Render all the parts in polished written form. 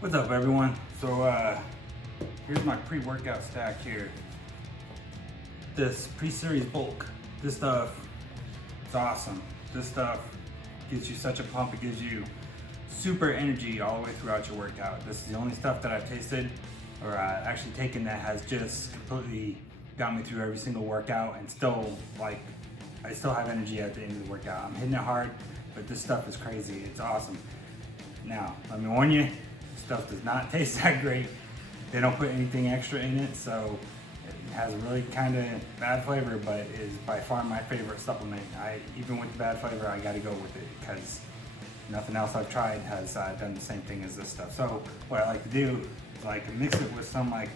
What's up, everyone? So here's my pre-workout stack here. This pre-series bulk. This stuff is awesome. This stuff gives you such a pump. It gives you super energy all the way throughout your workout. This is the only stuff that I've tasted or actually taken that has just completely got me through every single workout, and still, like, I still have energy at the end of the workout. I'm hitting it hard, but this stuff is crazy. It's awesome. Now, let me warn you, stuff does not taste that great. They don't put anything extra in it, so it has a really kind of bad flavor, but is by far my favorite supplement. Even with the bad flavor, I gotta go with it because nothing else I've tried has done the same thing as this stuff. So what I like to do is like mix it with some like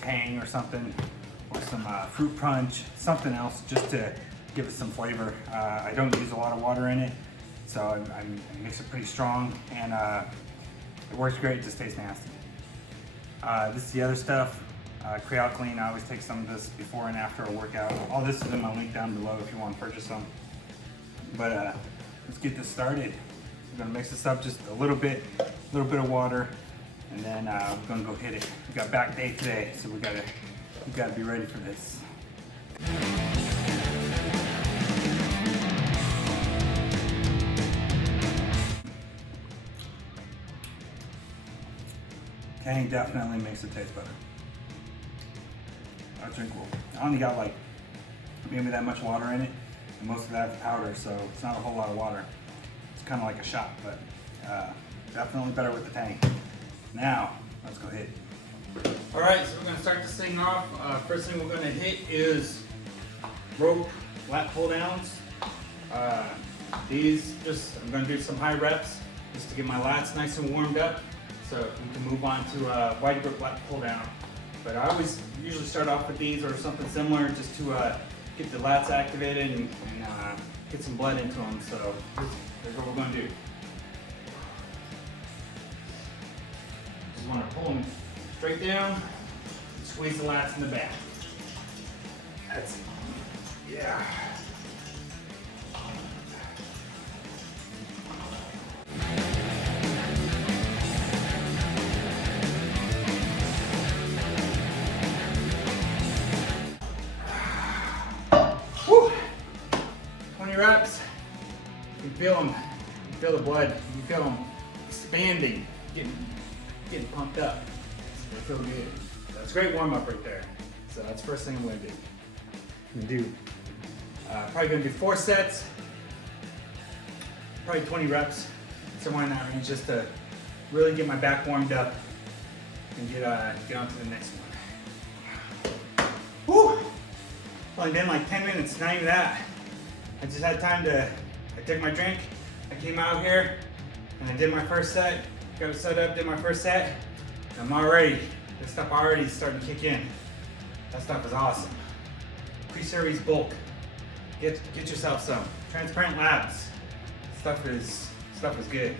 Tang or something, or some fruit punch, something else just to give it some flavor. I don't use a lot of water in it, so I mix it pretty strong, and it works great. It just tastes nasty. This is the other stuff, Kre-Alkalyn. I always take some of this before and after a workout. All this is in my link down below if you want to purchase some. But let's get this started. We're gonna mix this up just a little bit of water, and then we're gonna go hit it. We got back day today, so we gotta be ready for this. Tang definitely makes it taste better. That's drinkable. I only got like maybe that much water in it, and most of that's powder, so it's not a whole lot of water. It's kind of like a shot, but definitely better with the Tang. Now, let's go hit. All right, so we're gonna start this thing off. First thing we're gonna hit is rope lat pull downs. I'm gonna do some high reps just to get my lats nice and warmed up, so we can move on to wide grip lat pull down. But I always usually start off with these or something similar just to get the lats activated and get some blood into them. So here's what we're gonna do. Just wanna pull them straight down, squeeze the lats in the back. That's it. Yeah. Woo! 20 reps. You can feel them. You can feel the blood. You can feel them expanding, getting pumped up. They feel good. That's a great warm up right there. So that's the first thing I'm gonna do. Probably gonna do 4 sets, probably 20 reps, somewhere in that range, just to really get my back warmed up and get on to the next one. Woo! Only been like 10 minutes, not even that. I just had time I took my drink, I came out here, and I did my first set, got it set up, did my first set, and this stuff already starting to kick in. That stuff is awesome. Pre-series bulk. Get yourself some. Transparent labs. Stuff is good.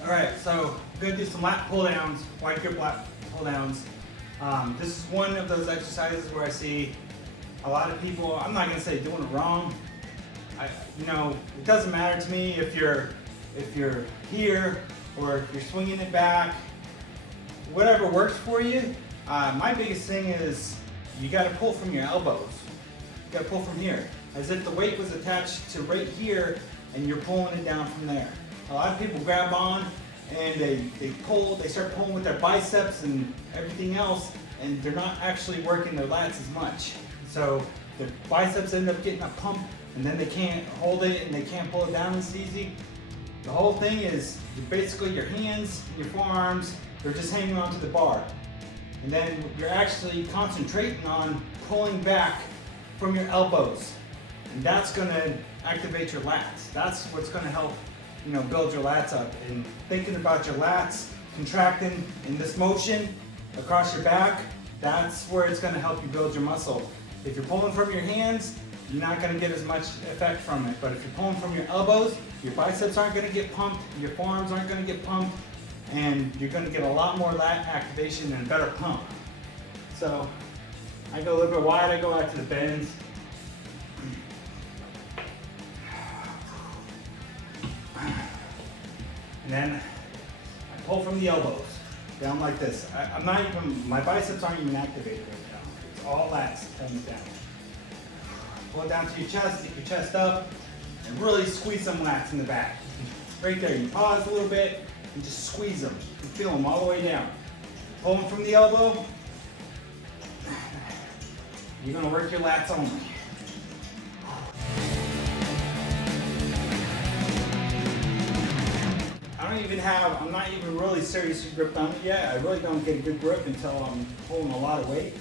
Alright, so I'm going to do some lat pull downs, wide grip lat pull downs. This is one of those exercises where I see a lot of people, I'm not going to say doing it wrong. It doesn't matter to me if you're here or if you're swinging it back. Whatever works for you. My biggest thing is you got to pull from your elbows. You got to pull from here, as if the weight was attached to right here and you're pulling it down from there. A lot of people grab on and they start pulling with their biceps and everything else, and they're not actually working their lats as much. So their biceps end up getting a pump, and then they can't hold it and they can't pull it down as easy. The whole thing is basically your hands, your forearms, they're just hanging onto the bar. And then you're actually concentrating on pulling back from your elbows. And that's gonna activate your lats. That's what's gonna help build your lats up. And thinking about your lats contracting in this motion across your back, that's where it's gonna help you build your muscle. If you're pulling from your hands, you're not going to get as much effect from it. But if you're pulling from your elbows, your biceps aren't going to get pumped, your forearms aren't going to get pumped, and you're going to get a lot more lat activation and a better pump. So I go a little bit wide, I go out to the bends. And then I pull from the elbows down like this. I'm not even, my biceps aren't even activated right now. It's all lats coming down. Pull it down to your chest, get your chest up, and really squeeze some lats in the back. Right there, you pause a little bit and just squeeze them. You feel them all the way down. Pull them from the elbow. You're gonna work your lats only. I'm not even really seriously gripped on it yet. I really don't get a good grip until I'm pulling a lot of weight.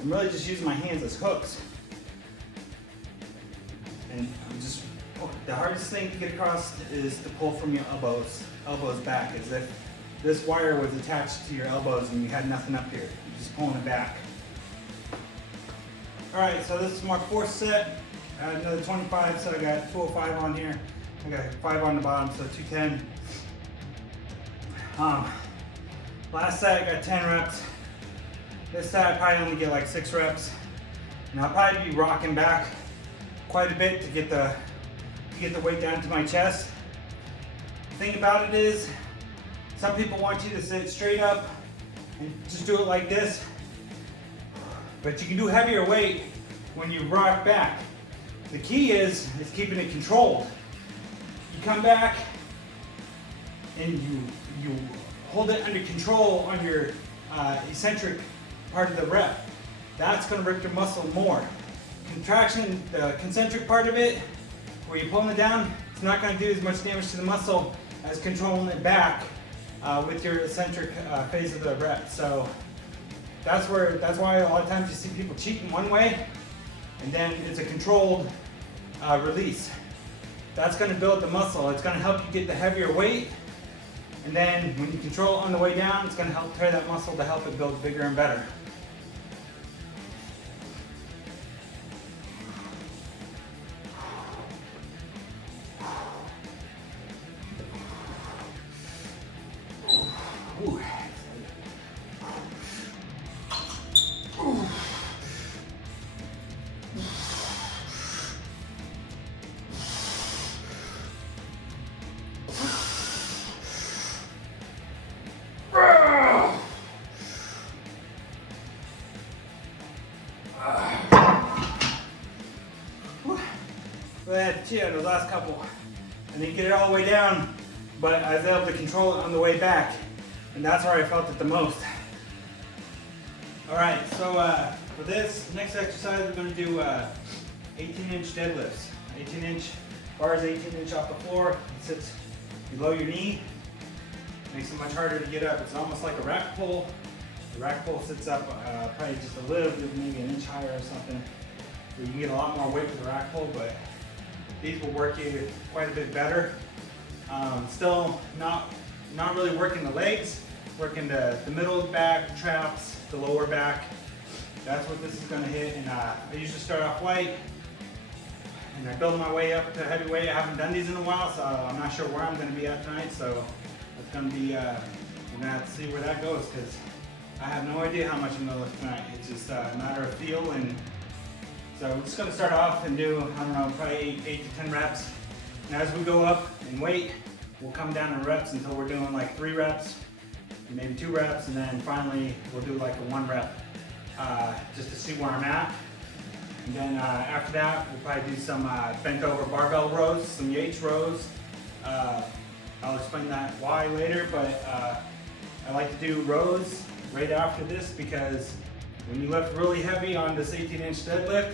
I'm really just using my hands as hooks. And I'm just, the hardest thing to get across is to pull from your elbows back, as if this wire was attached to your elbows and you had nothing up here. You're just pulling it back. All right, so this is my fourth set. Another 25, so I got 205 on here. I got 5 on the bottom, so 210. Last set I got 10 reps. This set I probably only get like 6 reps. And I'll probably be rocking back quite a bit to get the weight down to my chest. The thing about it is, some people want you to sit straight up and just do it like this. But you can do heavier weight when you rock back. The key is keeping it controlled. You come back and you hold it under control on your eccentric part of the rep. That's going to rip your muscle more. Contraction, the concentric part of it, where you're pulling it down, it's not going to do as much damage to the muscle as controlling it back with your eccentric phase of the rep. So that's why a lot of times you see people cheating one way, and then it's a controlled release. That's going to build the muscle. It's going to help you get the heavier weight, and then when you control it on the way down, it's going to help tear that muscle to help it build bigger and better. Ooh. I had to cheat on the last couple. I didn't get it all the way down, but I was able to control it on the way back, and that's where I felt it the most. All right, so for this next exercise, we're going to do 18-inch deadlifts. 18-inch bars, 18-inch off the floor. It sits below your knee. Makes it much harder to get up. It's almost like a rack pull. The rack pull sits up probably just a little bit, maybe an inch higher or something. You can get a lot more weight with the rack pull, but these will work you quite a bit better. Still not really working the legs, working the middle of the back, traps, the lower back. That's what this is going to hit. And I usually start off light, and I build my way up to heavyweight. I haven't done these in a while, so I'm not sure where I'm going to be at tonight. So it's going to be, we're going to have to see where that goes, because I have no idea how much I'm going to lift tonight. It's just a matter of feel. And so we're just going to start off and do, I don't know, probably 8 to 10 reps. And as we go up in weight, we'll come down in reps until we're doing like 3 reps, maybe 2 reps, and then finally we'll do like a 1 rep just to see where I'm at. And then after that, we'll probably do some bent over barbell rows, some Yates rows. I'll explain that why later, but I like to do rows right after this, because when you lift really heavy on this 18-inch deadlift,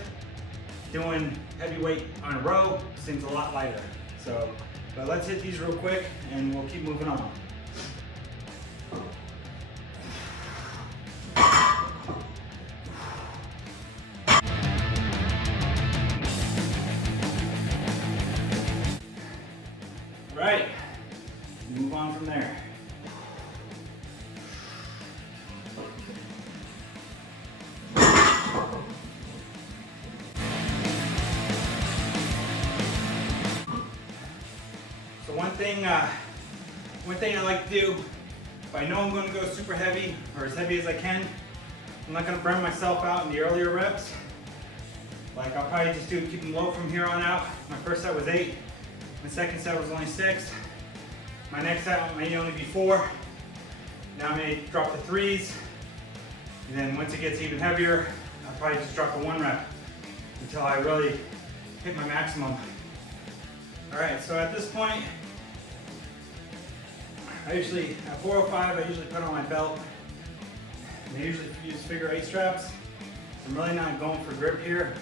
doing heavy weight on a row seems a lot lighter. So, but let's hit these real quick and we'll keep moving on. Right, move on from there. one thing I like to do, if I know I'm going to go super heavy or as heavy as I can, I'm not going to burn myself out in the earlier reps. Like I'll probably just keep them low from here on out. My first set was 8. My second set was only 6. My next set may only be 4. Now I may drop the 3s. And then once it gets even heavier, I'll probably just drop the 1 rep until I really hit my maximum. All right, so at this point, I usually, at 405, I usually put on my belt. And I usually use figure 8 straps. I'm really not going for grip here.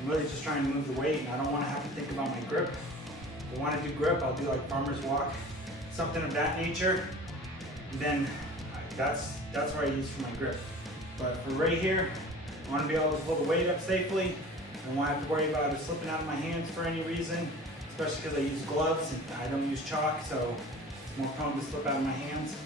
I'm really just trying to move the weight, and I don't want to have to think about my grip. If I want to do grip, I'll do like farmer's walk, something of that nature. And then that's what I use for my grip. But for right here, I want to be able to pull the weight up safely. I don't want to have to worry about it slipping out of my hands for any reason, especially because I use gloves and I don't use chalk, so it's more prone to slip out of my hands.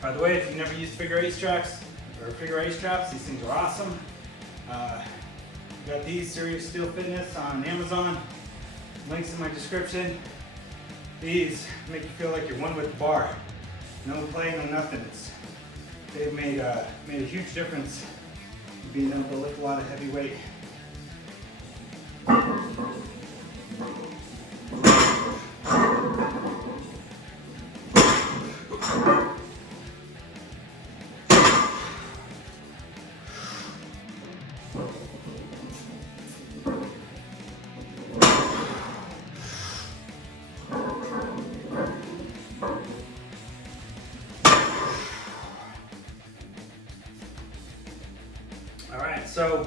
By the way, if you've never used figure 8 straps, these things are awesome. Got these, Serious Steel Fitness on Amazon. Links in my description. These make you feel like you're one with the bar. No play, no nothing. They've made a huge difference in being able to lift a lot of heavy weight. So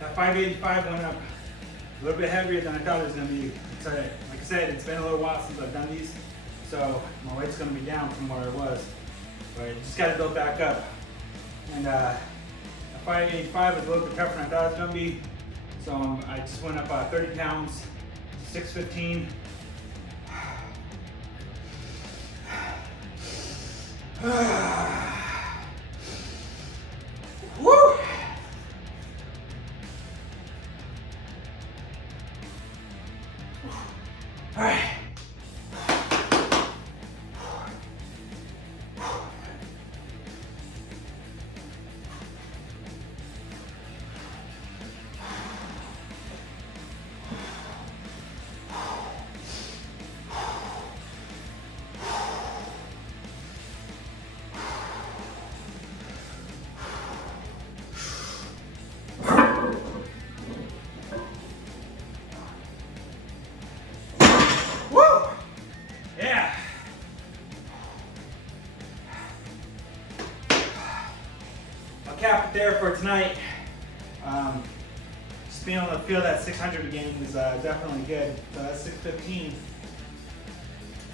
that 585 went up a little bit heavier than I thought it was going to be. So, like I said, it's been a little while since I've done these, so my weight's going to be down from where it was. But I just got to build back up. And the 585 was a little bit tougher than I thought it was going to be. So I just went up 30 pounds, 615. Woo! All right. Cap it there for tonight. Just being able to feel that 600 again is definitely good. So that's 615.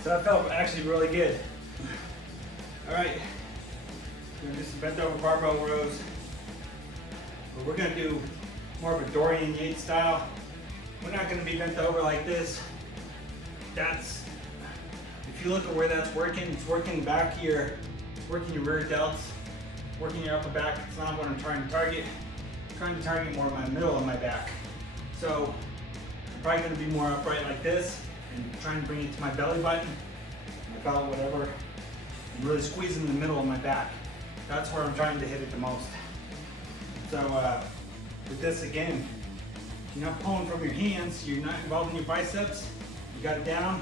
So that felt actually really good. All right, we're gonna do some bent over barbell rows. But we're gonna do more of a Dorian Yates style. We're not gonna be bent over like this. That's, if you look at where that's working, it's working back here, it's working your rear delts, working your upper back. It's not what I'm trying to target. I'm trying to target more of my middle of my back. So I'm probably going to be more upright like this and trying to bring it to my belly button, my belt, whatever, and really squeezing the middle of my back. That's where I'm trying to hit it the most. So with this again, you're not pulling from your hands, you're not involving your biceps, you got it down,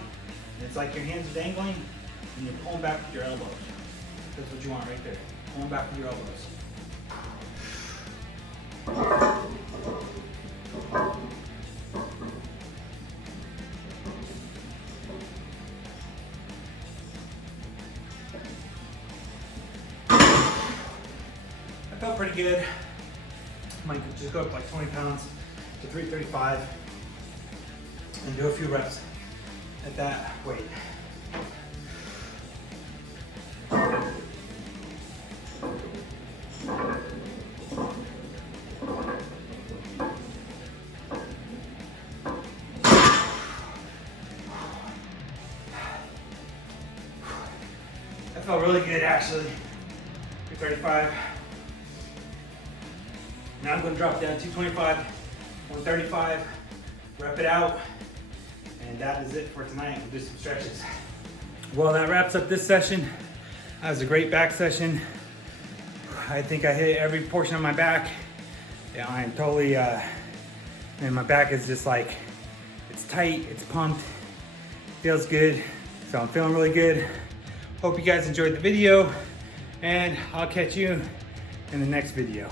and it's like your hands are dangling, and you're pulling back with your elbows. That's what you want right there. Pulling back with your elbows. That felt pretty good. Might just go up like 20 pounds to 335 and do a few reps at that weight. felt really good actually. 235. Now I'm gonna drop down 225, 135, rep it out, and that is it for tonight. We'll do some stretches. Well, that wraps up this session. That was a great back session. I think I hit every portion of my back. Yeah, I am totally, and my back is just like, it's tight, it's pumped, feels good. So I'm feeling really good. Hope you guys enjoyed the video, and I'll catch you in the next video.